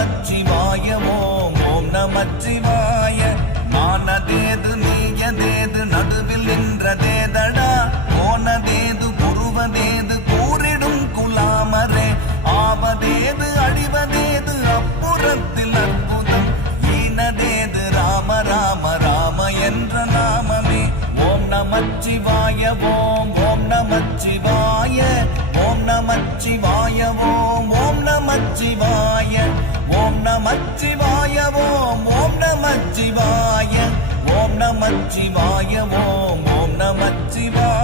நமச்சிவாய ஓம் நமச்சிவாய மானதேது நீயதேது நடுவில் நின்றதேதடா போனதேது புருவதேது கூறிடும் குலாமரே ஆவதேது அழிவதேது அப்புறத்தில் அற்புதம் ஈனதேது ராம ராம ராம என்ற நாமமே ஓம் நமச்சிவாய ஓம் நமச்சிவாய ஓம் நமச்சிவாய ஓம் நமச்சிவாய ஓம் நமச்சிவாய ஓம் நமச்சிவாய ஓம் நமச்சிவாய ஓம் நமச்சிவாய